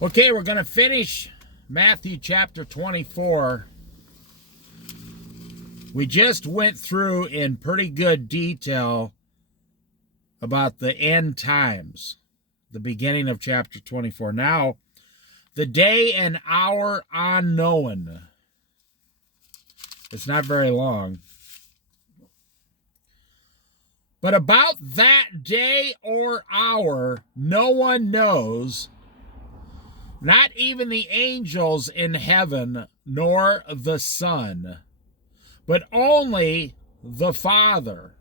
Okay, we're going to finish Matthew chapter 24. We just went through in pretty good detail about the end times, the beginning of chapter 24. Now, the day and hour unknown. It's not very long. But about that day or hour, no one knows, not even the angels in heaven, nor the Son, but only the Father.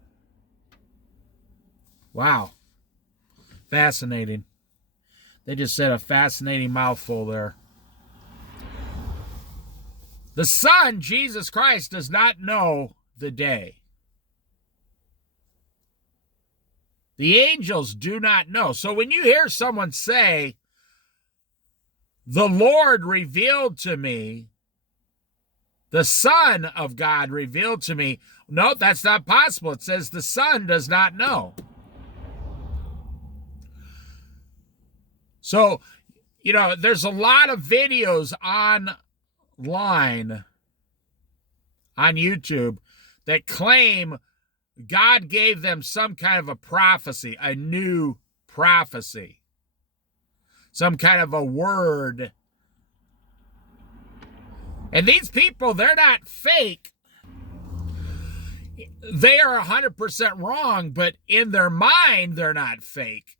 Wow. Fascinating. They just said a fascinating mouthful there. The Son, Jesus Christ, does not know the day. The angels do not know. So when you hear someone say, the Lord revealed to me, the Son of God revealed to me, no, that's not possible. It says the Son does not know. So, there's a lot of videos online on YouTube that claim God gave them some kind of a prophecy, a new prophecy, some kind of a word. And these people, they're not fake. They are 100% wrong, but in their mind, they're not fake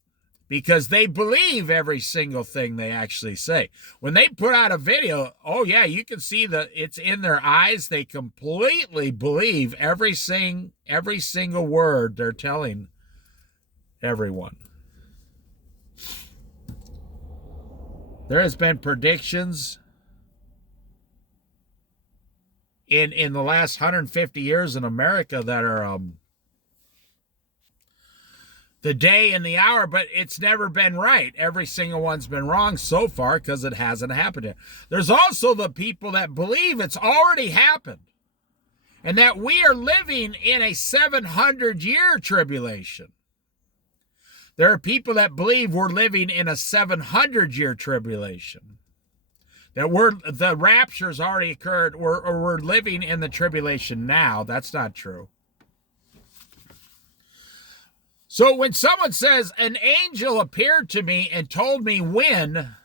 because they believe every single thing they actually say. When they put out a video, oh yeah, you can see that it's in their eyes. They completely believe every single word they're telling everyone. There has been predictions in the last 150 years in America that are the day and the hour, but it's never been right. Every single one's been wrong so far because it hasn't happened yet. There's also the people that believe it's already happened and that we are living in a 700-year tribulation. There are people that believe we're living in a 700-year tribulation, that the rapture's already occurred, or we're living in the tribulation now. That's not true. So when someone says, an angel appeared to me and told me when,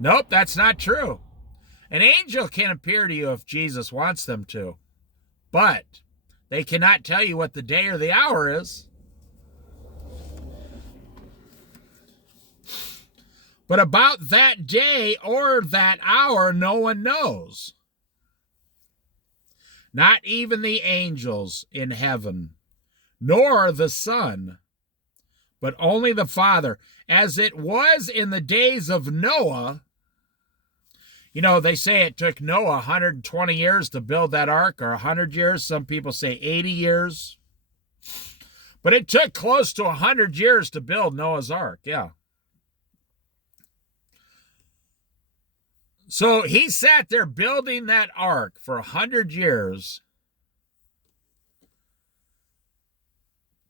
nope, that's not true. An angel can appear to you if Jesus wants them to, but they cannot tell you what the day or the hour is. But about that day or that hour, no one knows. Not even the angels in heaven, nor the Son, but only the Father. As it was in the days of Noah. They say it took Noah 120 years to build that ark, or 100 years. Some people say 80 years. But it took close to 100 years to build Noah's ark, yeah. So he sat there building that ark for 100 years,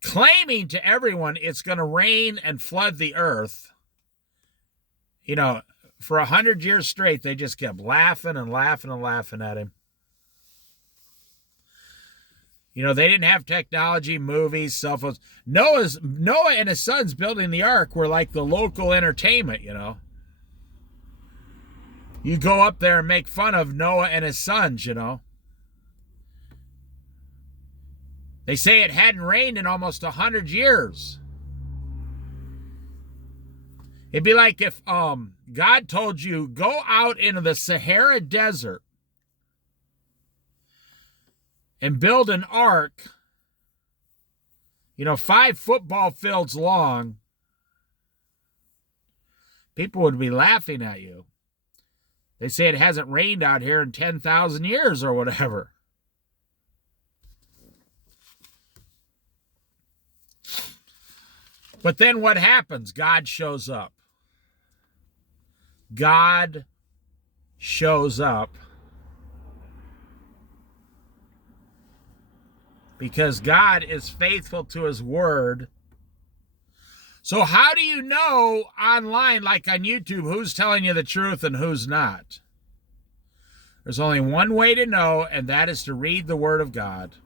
claiming to everyone it's going to rain and flood the earth. For 100 years straight, they just kept laughing and laughing and laughing at him. They didn't have technology, movies, cell phones. Noah and his sons building the ark were like the local entertainment, You go up there and make fun of Noah and his sons, They say it hadn't rained in almost 100 years. It'd be like if God told you, go out into the Sahara Desert and build an ark, 5 football fields long. People would be laughing at you. They say it hasn't rained out here in 10,000 years or whatever. But then what happens? God shows up. God shows up because God is faithful to his word. So how do you know online, like on YouTube, who's telling you the truth and who's not? There's only one way to know, and that is to read the Word of God.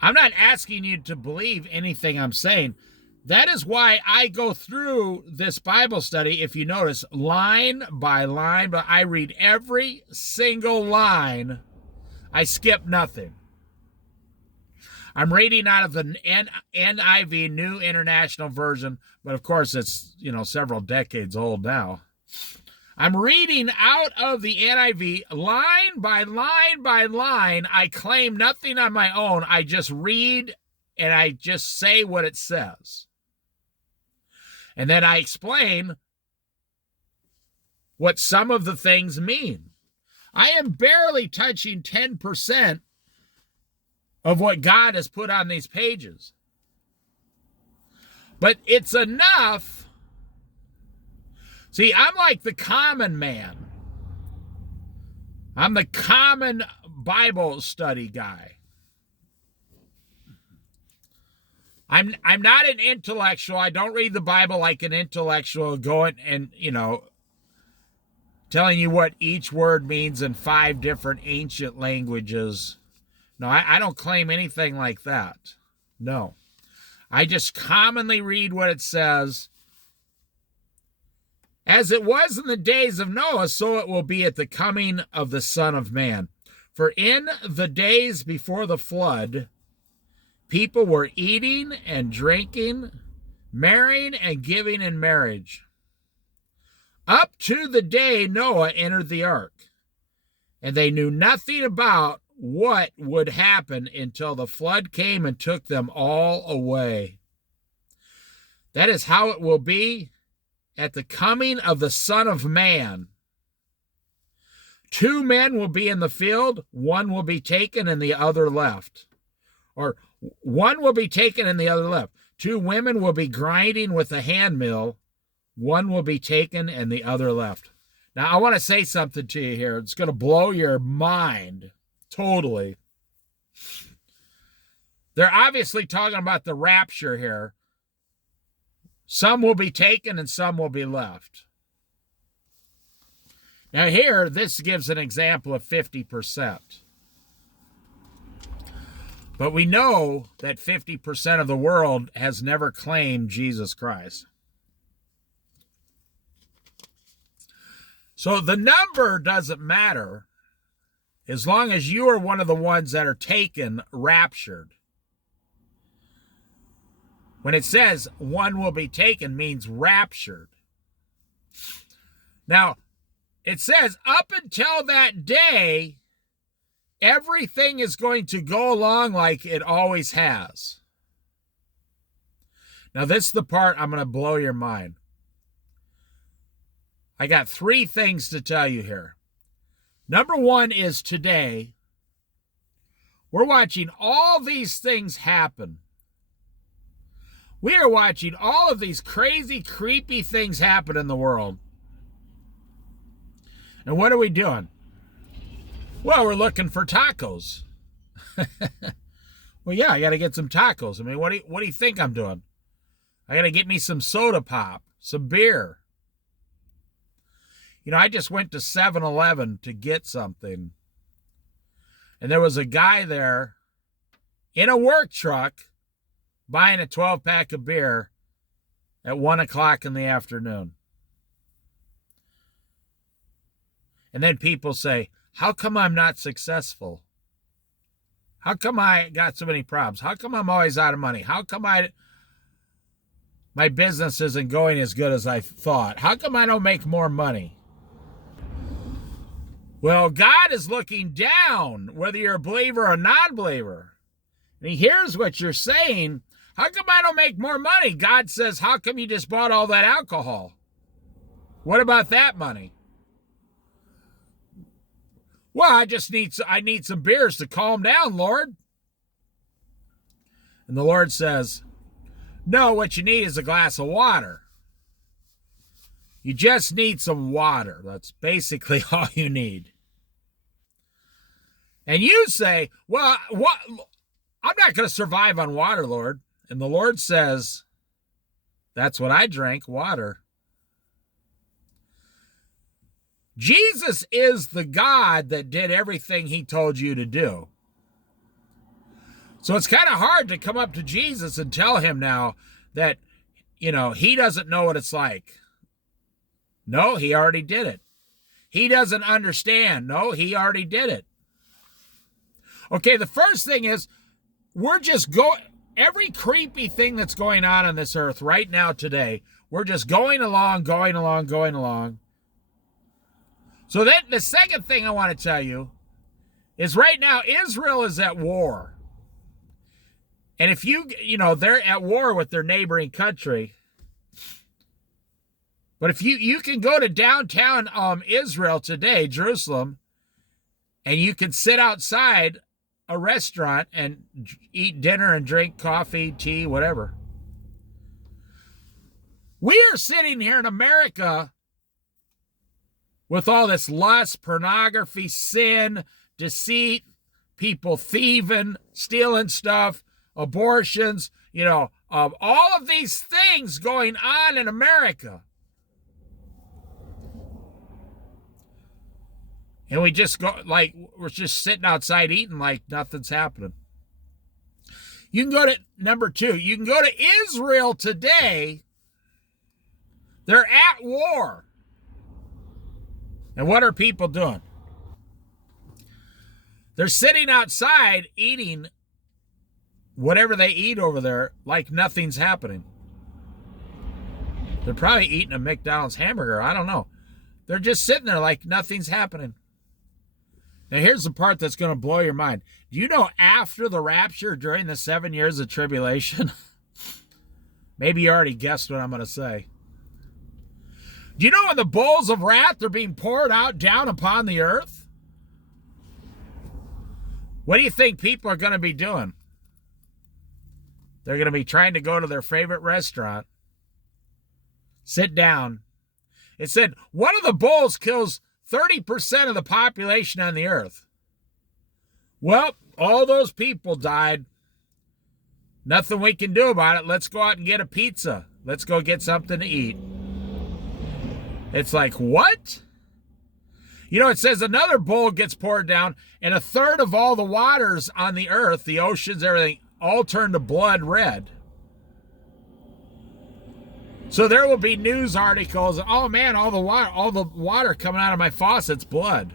I'm not asking you to believe anything I'm saying. That is why I go through this Bible study, if you notice, line by line, but I read every single line. I skip nothing. I'm reading out of the NIV, New International Version, but of course it's, several decades old now. I'm reading out of the NIV line by line by line. I claim nothing on my own. I just read and I just say what it says. And then I explain what some of the things mean. I am barely touching 10% of what God has put on these pages. But it's enough. See, I'm like the common man. I'm the common Bible study guy. I'm not an intellectual. I don't read the Bible like an intellectual, going and, telling you what each word means in 5 different ancient languages. No, I don't claim anything like that. No. I just commonly read what it says. As it was in the days of Noah, so it will be at the coming of the Son of Man. For in the days before the flood, people were eating and drinking, marrying and giving in marriage, up to the day Noah entered the ark. And they knew nothing about what would happen until the flood came and took them all away. That is how it will be at the coming of the Son of Man. 2 men will be in the field, one will be taken and the other left. Or one will be taken and the other left. 2 women will be grinding with a hand mill, one will be taken and the other left. Now, I want to say something to you here. It's going to blow your mind totally. They're obviously talking about the rapture here. Some will be taken and some will be left. Now here, this gives an example of 50%. But we know that 50% of the world has never claimed Jesus Christ. So the number doesn't matter as long as you are one of the ones that are taken, raptured. When it says one will be taken, means raptured. Now, it says up until that day, everything is going to go along like it always has. Now, this is the part I'm going to blow your mind. I got 3 things to tell you here. Number 1 is today, we're watching all these things happen. We are watching all of these crazy, creepy things happen in the world. And what are we doing? Well, we're looking for tacos. Well, yeah, I got to get some tacos. I mean, what do you think I'm doing? I got to get me some soda pop, some beer. I just went to 7-Eleven to get something. And there was a guy there in a work truck buying a 12-pack of beer at 1 o'clock in the afternoon. And then people say, how come I'm not successful? How come I got so many problems? How come I'm always out of money? How come my business isn't going as good as I thought? How come I don't make more money? Well, God is looking down, whether you're a believer or a non-believer. And he hears what you're saying. How come I don't make more money? God says, how come you just bought all that alcohol? What about that money? Well, I need some beers to calm down, Lord. And the Lord says, no, what you need is a glass of water. You just need some water. That's basically all you need. And you say, well, what? I'm not going to survive on water, Lord. And the Lord says, that's what I drank, water. Jesus is the God that did everything he told you to do. So it's kind of hard to come up to Jesus and tell him now that, he doesn't know what it's like. No, he already did it. He doesn't understand. No, he already did it. Okay, the first thing is, we're just going, every creepy thing that's going on this earth right now today, we're just going along. So then the second thing I want to tell you is right now Israel is at war. And if they're at war with their neighboring country. But if you can go to downtown Israel today, Jerusalem, and you can sit outside a restaurant and eat dinner and drink coffee, tea, whatever. We are sitting here in America with all this lust, pornography, sin, deceit, people thieving, stealing stuff, abortions, all of these things going on in America. And we just go, we're just sitting outside eating like nothing's happening. You can go to, number two, you can go to Israel today. They're at war. And what are people doing? They're sitting outside eating whatever they eat over there like nothing's happening. They're probably eating a McDonald's hamburger. I don't know. They're just sitting there like nothing's happening. Now, here's the part that's going to blow your mind. Do you know after the rapture, during the 7 years of tribulation, maybe you already guessed what I'm going to say. Do you know when the bowls of wrath are being poured out down upon the earth? What do you think people are going to be doing? They're going to be trying to go to their favorite restaurant, sit down. It said one of the bowls kills 30% of the population on the earth. Well, all those people died. Nothing we can do about it. Let's go out and get a pizza. Let's go get something to eat. It's like, what? It says another bowl gets poured down, and a third of all the waters on the earth, the oceans, everything, all turn to blood red. So there will be news articles. Oh man, all the water coming out of my faucet's blood.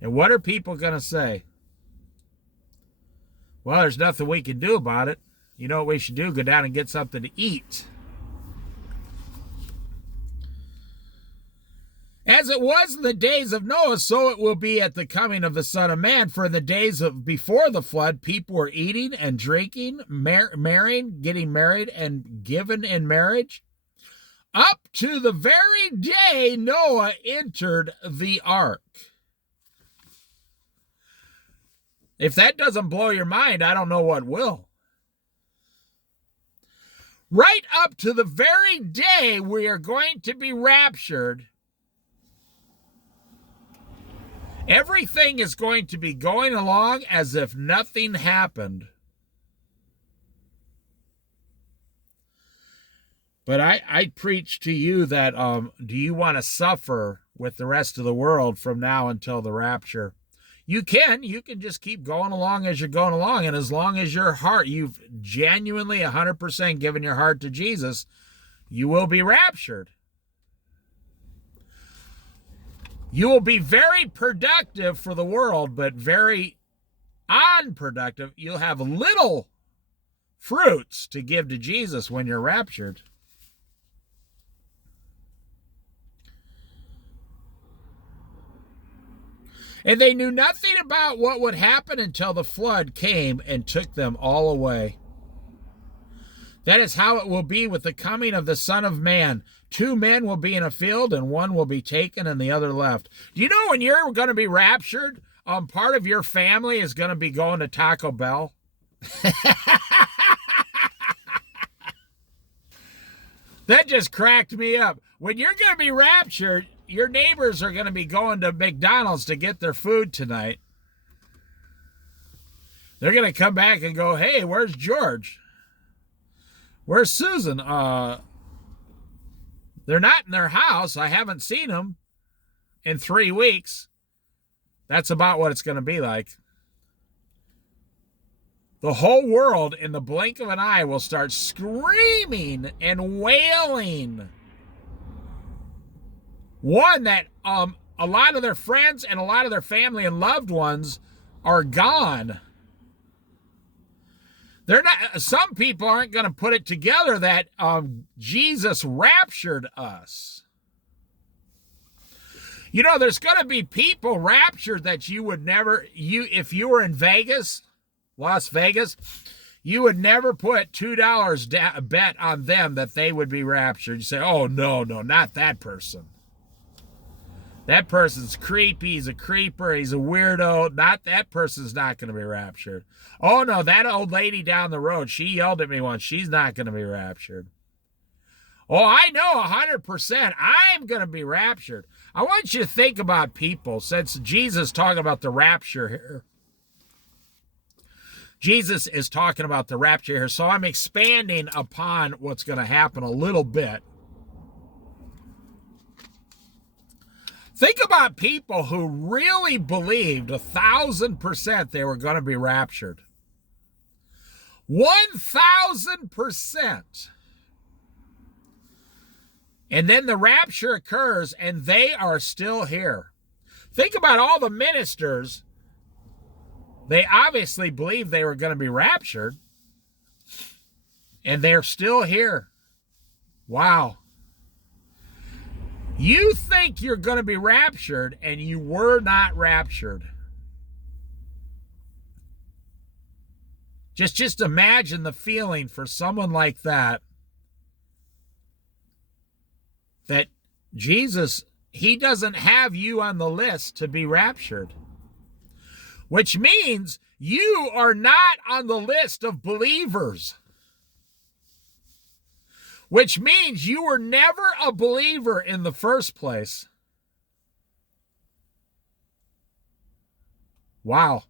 And what are people going to say? Well, there's nothing we can do about it. You know what we should do? Go down and get something to eat. As it was in the days of Noah, so it will be at the coming of the Son of Man. For in the days of before the flood, people were eating and drinking, marrying, getting married, and given in marriage, up to the very day Noah entered the ark. If that doesn't blow your mind, I don't know what will. Right up to the very day we are going to be raptured, everything is going to be going along as if nothing happened. But I preach to you that do you want to suffer with the rest of the world from now until the rapture? You can just keep going along as you're going along. And as long as your heart, you've genuinely 100% given your heart to Jesus, you will be raptured. You will be very productive for the world, but very unproductive. You'll have little fruits to give to Jesus when you're raptured. And they knew nothing about what would happen until the flood came and took them all away. That is how it will be with the coming of the Son of Man. 2 men will be in a field, and one will be taken and the other left. Do you know when you're going to be raptured, part of your family is going to be going to Taco Bell? That just cracked me up. When you're going to be raptured, your neighbors are going to be going to McDonald's to get their food tonight. They're going to come back and go, hey, where's George? Where's Susan? They're not in their house. I haven't seen them in 3 weeks. That's about what it's going to be like. The whole world, in the blink of an eye, will start screaming and wailing. One, that a lot of their friends and a lot of their family and loved ones are gone. They're not. Some people aren't going to put it together that Jesus raptured us. You know, there's going to be people raptured that you would never, if you were in Vegas, Las Vegas, you would never put $2 bet on them that they would be raptured. You say, oh, no, not that person. That person's creepy. He's a creeper. He's a weirdo. That person's not going to be raptured. Oh, no, that old lady down the road, she yelled at me once. She's not going to be raptured. Oh, I know 100%. I'm going to be raptured. I want you to think about people, since Jesus talking about the rapture here. Jesus is talking about the rapture here, so I'm expanding upon what's going to happen a little bit. Think about people who really believed 1,000% they were going to be raptured. 1,000%. And then the rapture occurs and they are still here. Think about all the ministers. They obviously believed they were going to be raptured. And they're still here. Wow. You think you're going to be raptured, and you were not raptured. Just imagine the feeling for someone like that. That Jesus, he doesn't have you on the list to be raptured. Which means you are not on the list of believers. Which means you were never a believer in the first place. Wow.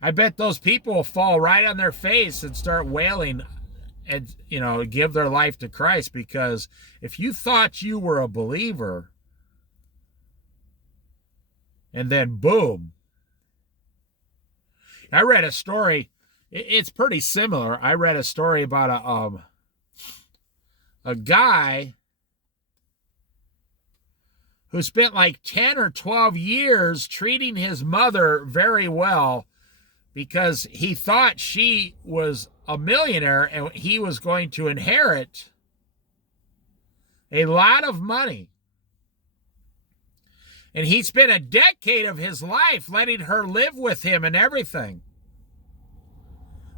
I bet those people will fall right on their face and start wailing and, give their life to Christ, because if you thought you were a believer and then boom. I read a story. It's pretty similar. I read a story about a guy who spent like 10 or 12 years treating his mother very well because he thought she was a millionaire and he was going to inherit a lot of money. And he spent a decade of his life letting her live with him and everything,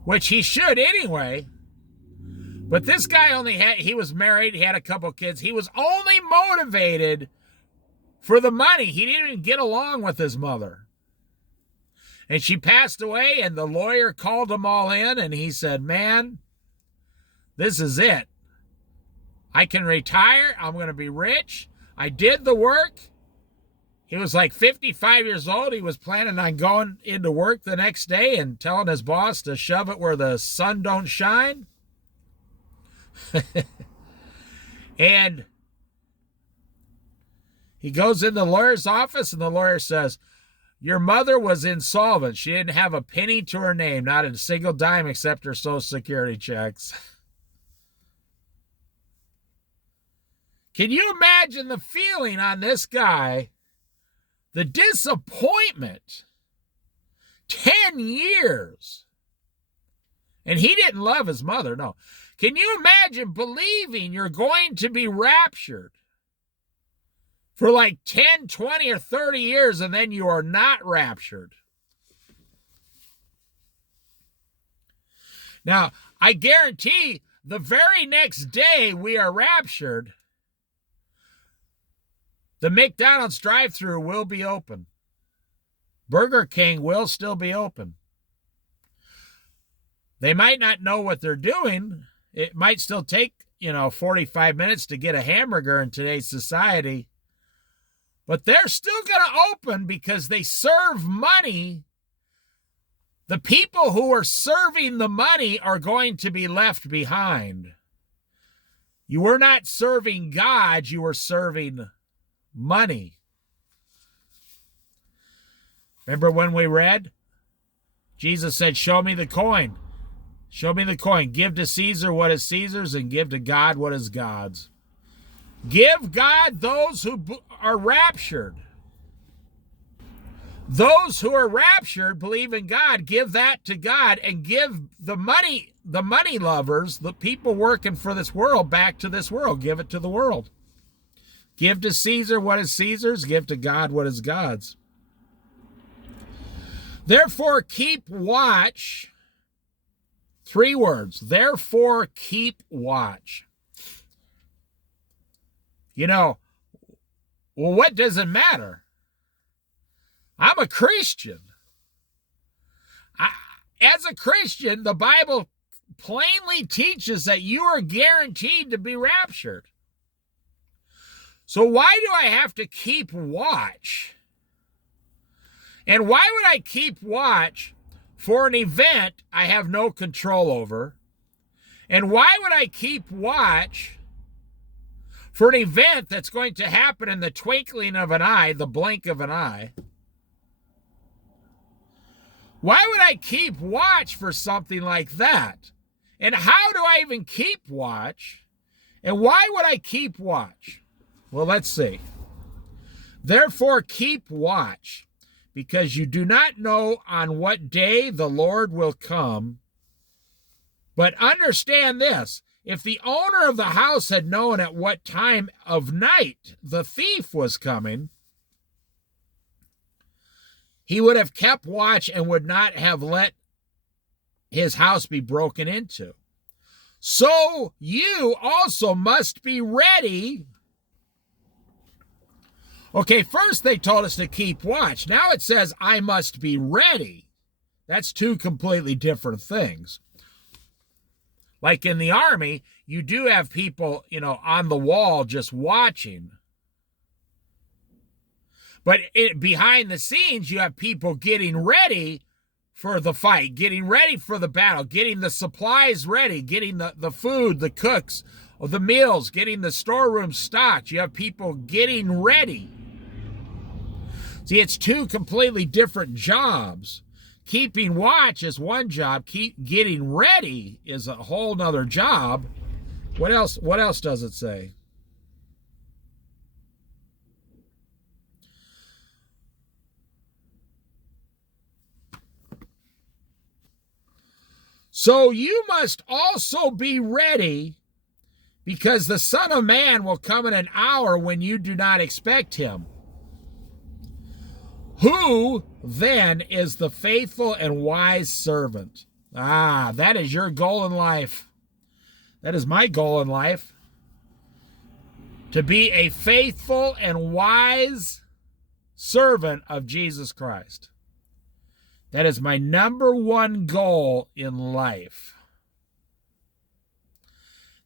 which he should anyway. But this guy he was married, he had a couple kids. He was only motivated for the money. He didn't even get along with his mother. And she passed away, and the lawyer called them all in, and he said, man, this is it. I can retire. I'm going to be rich. I did the work. He was like 55 years old. He was planning on going into work the next day and telling his boss to shove it where the sun don't shine. And he goes in the lawyer's office, and the lawyer says, your mother was insolvent. She didn't have a penny to her name, not a single dime except her Social Security checks. Can you imagine the feeling on this guy? The disappointment. 10 years. And he didn't love his mother, no. Can you imagine believing you're going to be raptured for like 10, 20, or 30 years, and then you are not raptured? Now, I guarantee the very next day we are raptured, the McDonald's drive-thru will be open. Burger King will still be open. They might not know what they're doing. It might still take, 45 minutes to get a hamburger in today's society. But they're still going to open because they serve money The people who are serving the money are going to be left behind. You were not serving God, you were serving money. Remember when we read? Jesus said, show me the coin. Show me the coin. Give to Caesar what is Caesar's and give to God what is God's. Give God those who are raptured. Those who are raptured, believe in God, give that to God, and give the money lovers, the people working for this world, back to this world. Give it to the world. Give to Caesar what is Caesar's, give to God what is God's. Therefore, keep watch. 3 words. Therefore, keep watch. You know, well, what does it matter? I'm a Christian. As a Christian, the Bible plainly teaches that you are guaranteed to be raptured. So why do I have to keep watch? And why would I keep watch for an event I have no control over? And why would I keep watch for an event that's going to happen in the twinkling of an eye, the blink of an eye? Why would I keep watch for something like that? And how do I even keep watch? And why would I keep watch? Well, let's see. Therefore, keep watch, because you do not know on what day the Lord will come. But understand this, if the owner of the house had known at what time of night the thief was coming, he would have kept watch and would not have let his house be broken into. So you also must be ready. Okay, first they told us to keep watch. Now it says, I must be ready. That's 2 completely different things. Like in the army, you do have people, on the wall just watching. But behind the scenes, you have people getting ready for the fight, getting ready for the battle, getting the supplies ready, getting the food, the cooks, the meals, getting the storeroom stocked. You have people getting ready. See, it's 2 completely different jobs. Keeping watch is one job. Getting ready is a whole nother job. What else does it say? So you must also be ready, because the Son of Man will come in an hour when you do not expect him. Who then is the faithful and wise servant? That is your goal in life. That is my goal in life. To be a faithful and wise servant of Jesus Christ. That is my number 1 goal in life.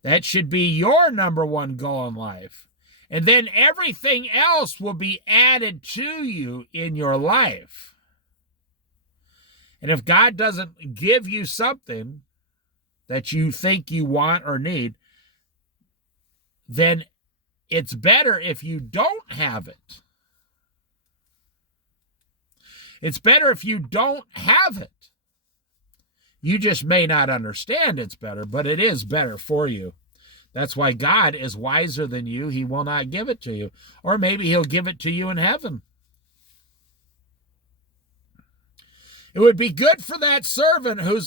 That should be your number 1 goal in life. And then everything else will be added to you in your life. And if God doesn't give you something that you think you want or need, then it's better if you don't have it. It's better if you don't have it. You just may not understand it's better, but it is better for you. That's why God is wiser than you. He will not give it to you. Or maybe he'll give it to you in heaven. It would be good for that servant Who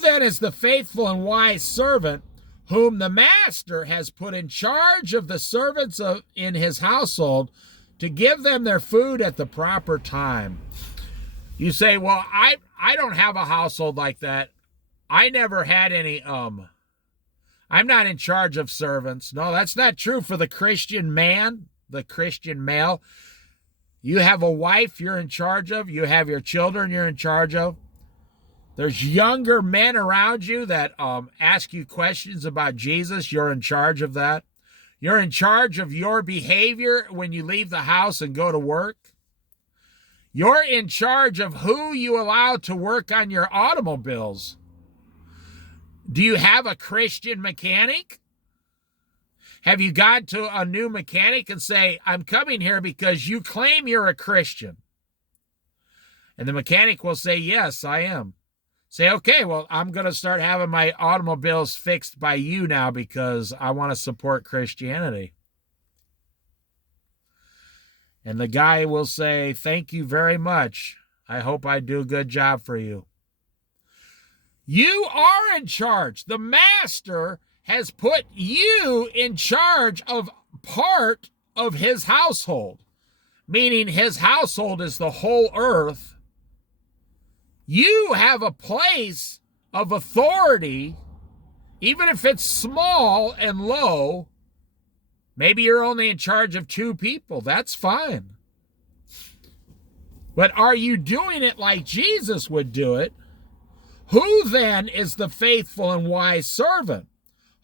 then is the faithful and wise servant whom the master has put in charge of the servants in his household to give them their food at the proper time? You say, well, I don't have a household like that. I never had any, I'm not in charge of servants. No, that's not true for the Christian man, the Christian male. You have a wife you're in charge of. You have your children you're in charge of. There's younger men around you that ask you questions about Jesus. You're in charge of that. You're in charge of your behavior when you leave the house and go to work. You're in charge of who you allow to work on your automobiles. Do you have a Christian mechanic? Have you gone to a new mechanic and say, I'm coming here because you claim you're a Christian? And the mechanic will say, yes, I am. Say, okay, well, I'm going to start having my automobiles fixed by you now because I want to support Christianity. And the guy will say, thank you very much. I hope I do a good job for you. You are in charge. The master has put you in charge of part of his household, meaning his household is the whole earth. You have a place of authority, even if it's small and low. Maybe you're only in charge of 2 people. That's fine. But are you doing it like Jesus would do it? Who then is the faithful and wise servant,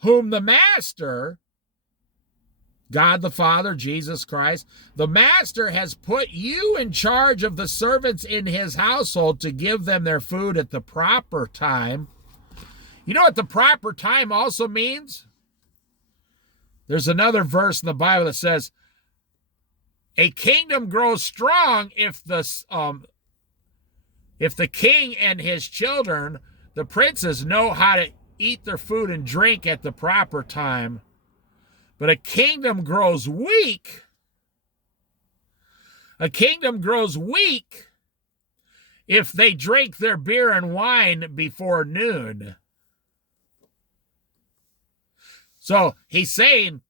whom the master, God the Father, Jesus Christ, the master has put you in charge of the servants in his household to give them their food at the proper time? You know what the proper time also means? There's another verse in the Bible that says, a kingdom grows strong if the king and his children, the princes, know how to eat their food and drink at the proper time. But a kingdom grows weak. A kingdom grows weak if they drink their beer and wine before noon. So he's saying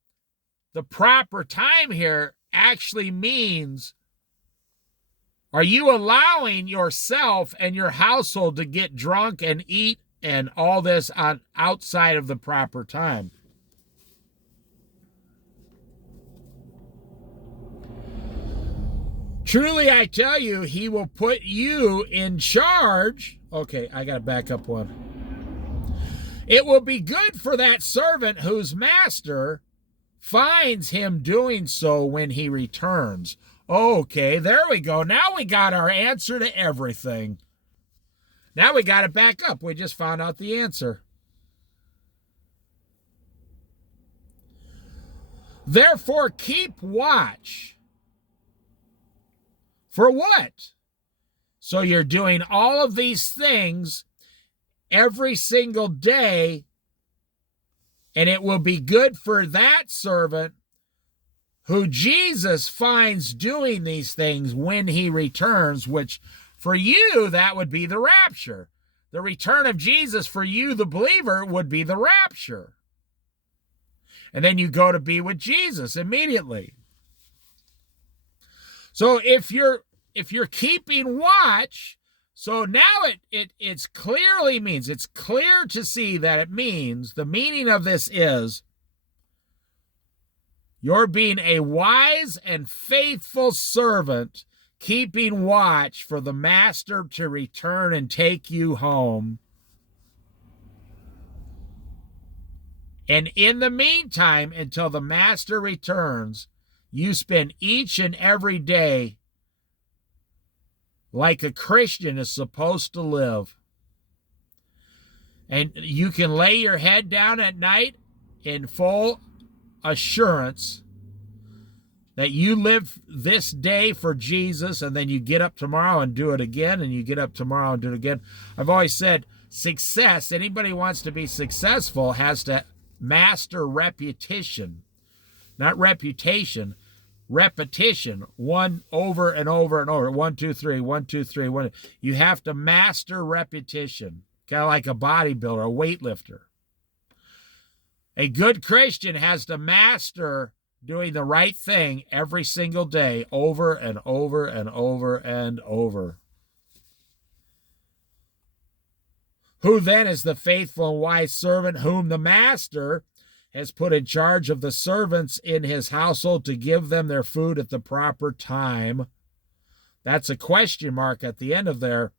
the proper time here actually means, are you allowing yourself and your household to get drunk and eat and all this on outside of the proper time? Truly, I tell you, he will put you in charge. Okay, I got to back up one. It will be good for that servant whose master finds him doing so when he returns. Okay, there we go. Now we got our answer to everything. Now we got to back up. We just found out the answer. Therefore, keep watch. For what? So you're doing all of these things every single day, and it will be good for that servant who Jesus finds doing these things when he returns, which for you, that would be the rapture. The return of Jesus for you, the believer, would be the rapture. And then you go to be with Jesus immediately. So if you're keeping watch, so now it's clearly means, it's clear to see that it means, the meaning of this is, you're being a wise and faithful servant, keeping watch for the master to return and take you home. And in the meantime, until the master returns, you spend each and every day like a Christian is supposed to live. And you can lay your head down at night in full assurance that you live this day for Jesus, and then you get up tomorrow and do it again, and you get up tomorrow and do it again. I've always said success, anybody who wants to be successful has to master repetition. Not reputation, repetition. One over and over and over. 1, 2, 3, 1, 2, 3, 1. You have to master repetition. Kind of like a bodybuilder, a weightlifter. A good Christian has to master doing the right thing every single day, over and over and over and over. Who then is the faithful and wise servant whom the master has put in charge of the servants in his household to give them their food at the proper time? That's a question mark at the end of there.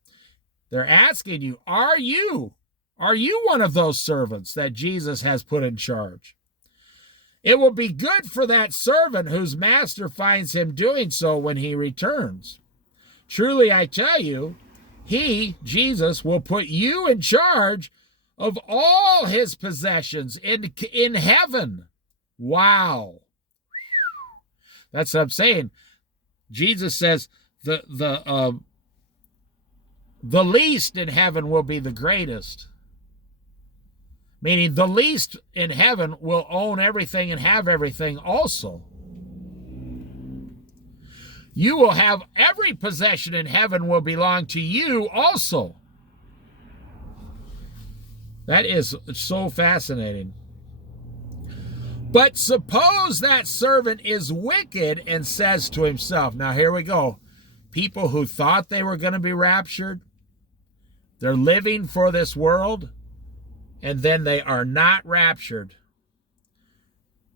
They're asking you, are you one of those servants that Jesus has put in charge? It will be good for that servant whose master finds him doing so when he returns. Truly I tell you, he, Jesus, will put you in charge of all his possessions in heaven. Wow. That's what I'm saying. Jesus says the least in heaven will be the greatest. Meaning the least in heaven will own everything and have everything also. You will have every possession in heaven will belong to you also. That is so fascinating. But suppose that servant is wicked and says to himself, now here we go. People who thought they were going to be raptured, they're living for this world, and then they are not raptured.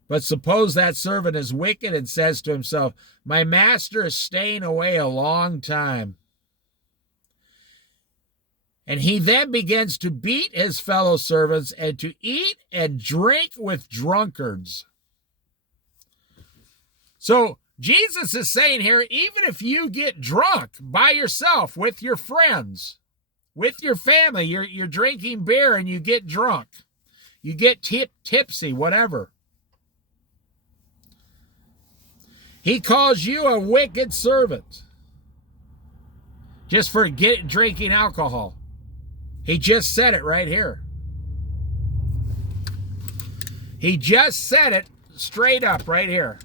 But suppose that servant is wicked and says to himself, my master is staying away a long time. And he then begins to beat his fellow servants and to eat and drink with drunkards. So Jesus is saying here, even if you get drunk by yourself with your friends, with your family, you're drinking beer and you get drunk, you get tipsy, whatever. He calls you a wicked servant just for drinking alcohol. He just said it right here. He just said it straight up right here.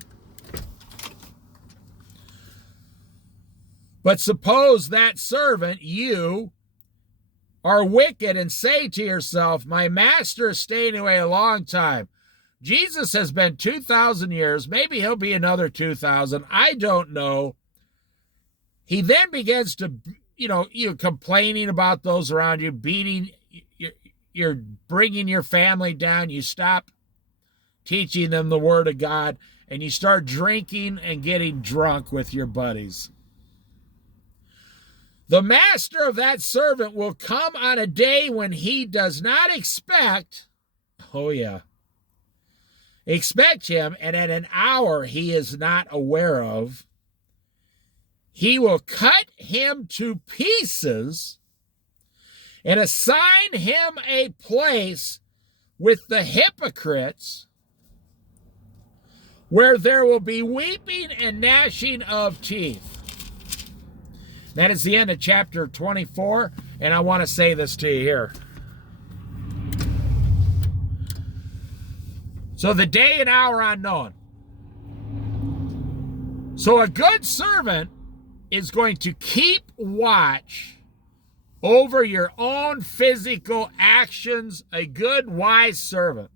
But suppose that servant, you, are wicked and say to yourself, my master is staying away a long time. Jesus has been 2,000 years. Maybe he'll be another 2,000. I don't know. He then begins to, you're complaining about those around you, beating, you're bringing your family down. You stop teaching them the word of God, and you start drinking and getting drunk with your buddies. The master of that servant will come on a day when he does not expect him, and at an hour he is not aware of. He will cut him to pieces and assign him a place with the hypocrites, where there will be weeping and gnashing of teeth. That is the end of chapter 24, and I want to say this to you here. So the day and hour unknown. So a good servant is going to keep watch over your own physical actions, a good, wise servant,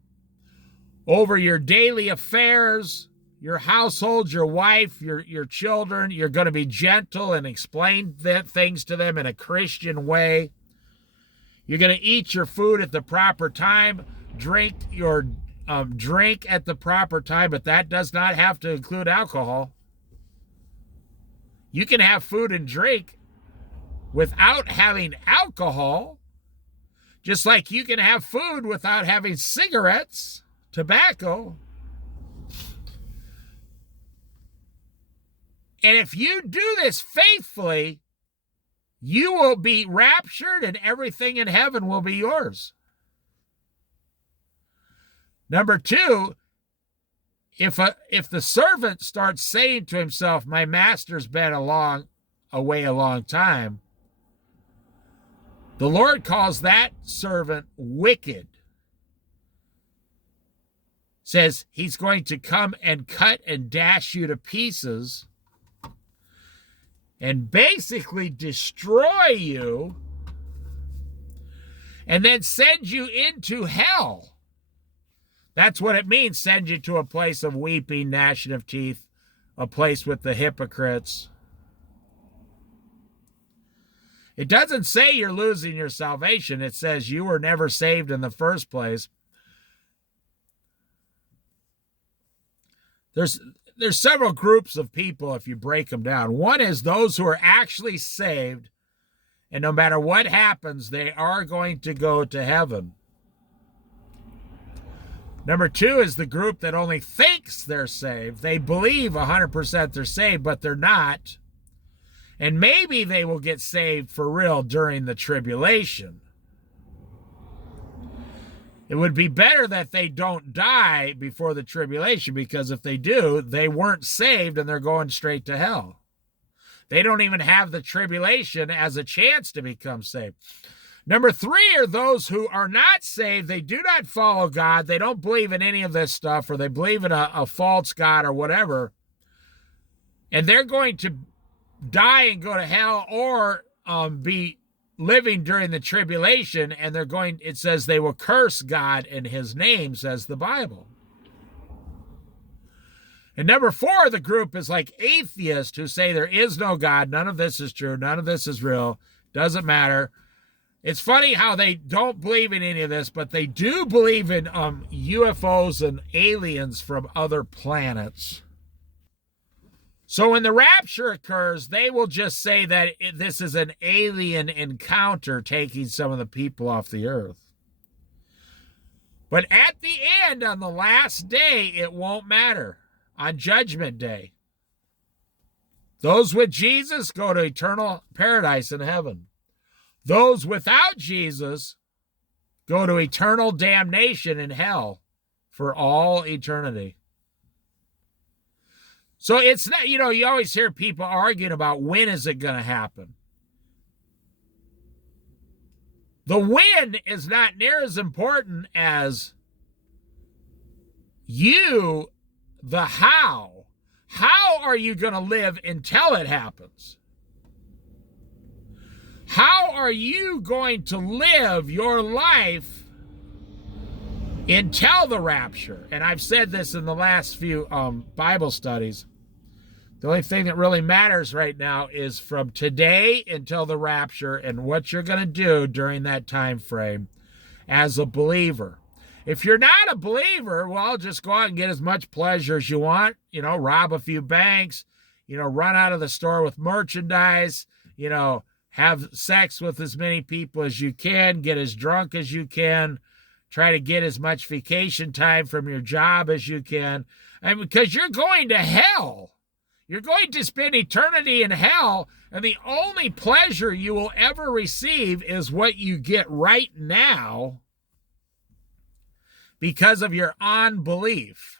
over your daily affairs, your household, your wife, your children. You're going to be gentle and explain things to them in a Christian way. You're going to eat your food at the proper time, drink your drink at the proper time, but that does not have to include alcohol. You can have food and drink without having alcohol, just like you can have food without having cigarettes, tobacco. And if you do this faithfully, you will be raptured and everything in heaven will be yours. Number two, if the servant starts saying to himself, my master's been away a long time, the Lord calls that servant wicked. Says he's going to come and cut and dash you to pieces and basically destroy you and then send you into hell. That's what it means, send you to a place of weeping, gnashing of teeth, a place with the hypocrites. It doesn't say you're losing your salvation. It says you were never saved in the first place. There's several groups of people if you break them down. One is those who are actually saved, and no matter what happens, they are going to go to heaven. Number two is the group that only thinks they're saved. They believe 100% they're saved, but they're not. And maybe they will get saved for real during the tribulation. It would be better that they don't die before the tribulation, because if they do, they weren't saved and they're going straight to hell. They don't even have the tribulation as a chance to become saved. Number 3 are those who are not saved. They do not follow God. They don't believe in any of this stuff, or they believe in a false God or whatever. And they're going to die and go to hell, or be living during the tribulation, and it says they will curse God in his name, says the Bible. And number 4, the group is like atheists who say there is no God, none of this is true, none of this is real, doesn't matter. It's funny how they don't believe in any of this, but they do believe in UFOs and aliens from other planets. So when the rapture occurs, they will just say that this is an alien encounter taking some of the people off the earth. But at the end, on the last day, it won't matter. On Judgment Day, those with Jesus go to eternal paradise in heaven. Those without Jesus go to eternal damnation in hell for all eternity. So it's not, you always hear people arguing about when is it going to happen. The when is not near as important as the how. How are you going to live until it happens? How are you going to live your life until the rapture? And I've said this in the last few Bible studies. The only thing that really matters right now is from today until the rapture and what you're going to do during that time frame as a believer. If you're not a believer, well, just go out and get as much pleasure as you want. Rob a few banks, run out of the store with merchandise, have sex with as many people as you can, get as drunk as you can, try to get as much vacation time from your job as you can. And because you're going to hell. You're going to spend eternity in hell, and the only pleasure you will ever receive is what you get right now because of your unbelief.